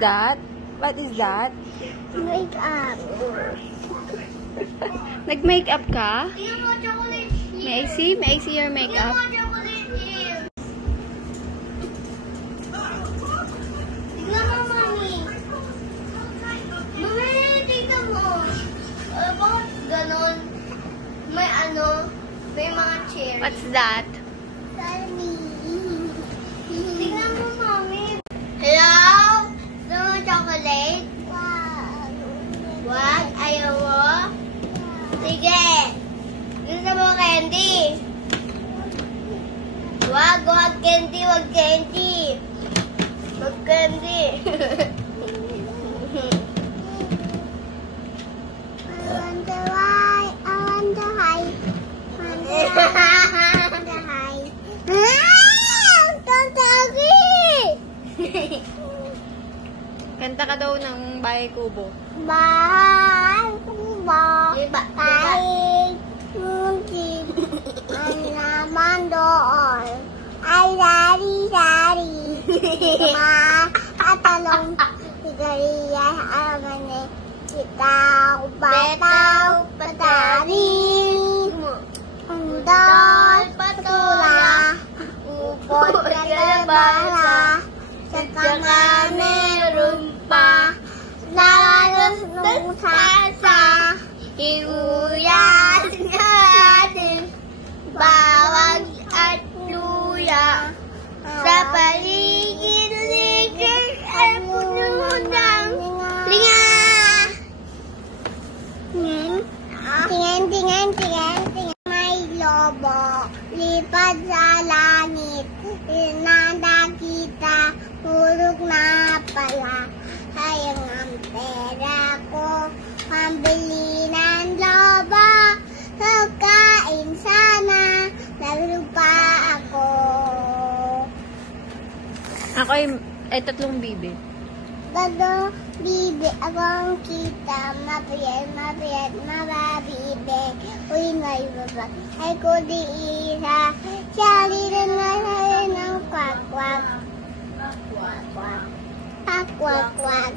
that? What is that? Makeup. Nag-makeup ka? May I see? May I see your makeup? Tignan mo, Mami. Mami, tignan mo. Bakit ganon? May may mga cherry. What's that? Sunny. Tignan mo, Mami. Hello? Gusto mo chocolate? What? Ayaw mo? Sige. Gusto mo candy? Wag candy, wag candy. Wag candy. I want to hide. I want to hide. Kanta ka daw ng Bahay Kubo. Bahay Kubo. Kahit mungkin ang naman doon ay sari-sari. Makatalong sigariya ang kita upataw patari. Undol patula upot kalabasa sa kama meron pa lalas ng sasa iuyan natin bawang at luya sa paligid-ligid ay puno ng linga. Tingin. May lobo, lipad sa langit, inanda kita, purog na pala. Sayang ang pera ko, pambili ng lobo, pagkain sana, naglupa ako. Ako ay 3 bibi. Bago bibi akong kita, mapiyat, mababibi. Uy, may baba, ay ko di isa, siyali na ng kwak-kwak. Kwak-kwak.